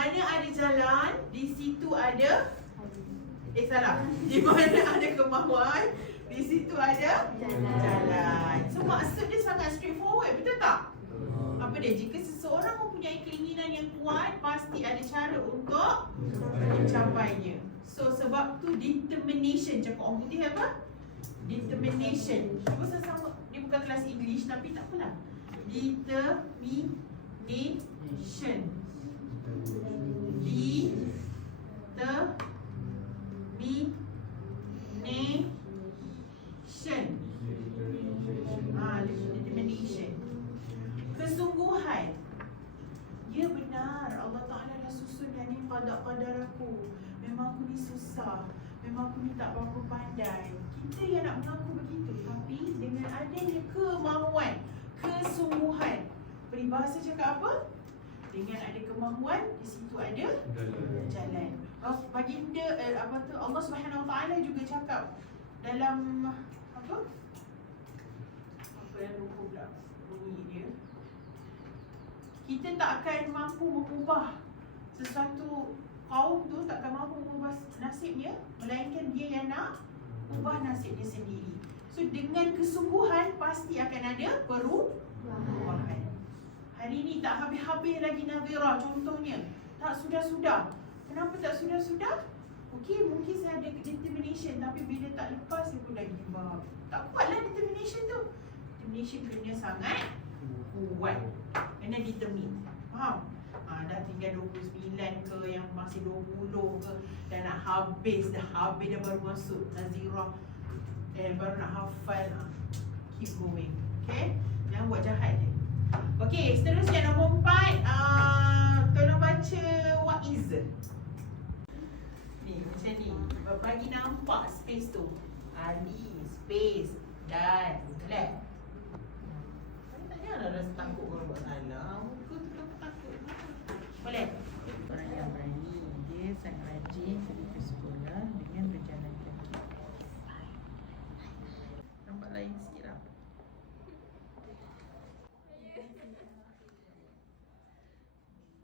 mana ada jalan, di situ ada salah. Di mana ada kemahuan, di situ ada jalan. So maksud dia sangat straightforward, betul tak? Apa dia? Jika seseorang mempunyai keinginan yang kuat, pasti ada cara untuk mencapainya. So sebab tu determination, cakap orang putih apa? Determination. Cuba sama, dia bukan kelas English tapi tak apalah. Determination. Determination. Kesungguhan. Ya benar, Allah Ta'ala dah susun yang ni qadar aku. Memang aku ni susah, memang aku ni tak berapa pandai. Kita yang nak mengaku begitu, tapi dengan adanya kemahuan, kesungguhan. Peribahasa cakap apa? Dengan ada kemahuan, di situ ada jalan. Baginda Allah Subhanahu Wa Taala juga cakap dalam apa yang lupa pula bunyi dia. Kita tak akan mampu mengubah sesuatu, kaum tu tak akan mampu mengubah nasibnya, melainkan dia yang nak ubah nasibnya sendiri. So dengan kesungguhan pasti akan ada perubahan. Hari ni tak habis-habis lagi Nazirah contohnya. Tak sudah-sudah. Kenapa tak sudah-sudah? Okey, mungkin saya ada determination, tapi bila tak lepas saya pun dah give up. Tak kuatlah determination tu. Determination kena sangat kuat. Kena determine. Faham? Dah tinggal 29 ke, yang masih 20 ke, dah nak habis, dah baru masuk Nazirah, baru nak hafal. Keep going. Okay? Jangan buat jahat je. Okay, seterusnya nombor 4. Tolong baca what is. Ni macam ni. Bagi nampak space tu. Ali, space, dan lab. Tak janganlah rasa takut kalau buat salah. Muka tu takut.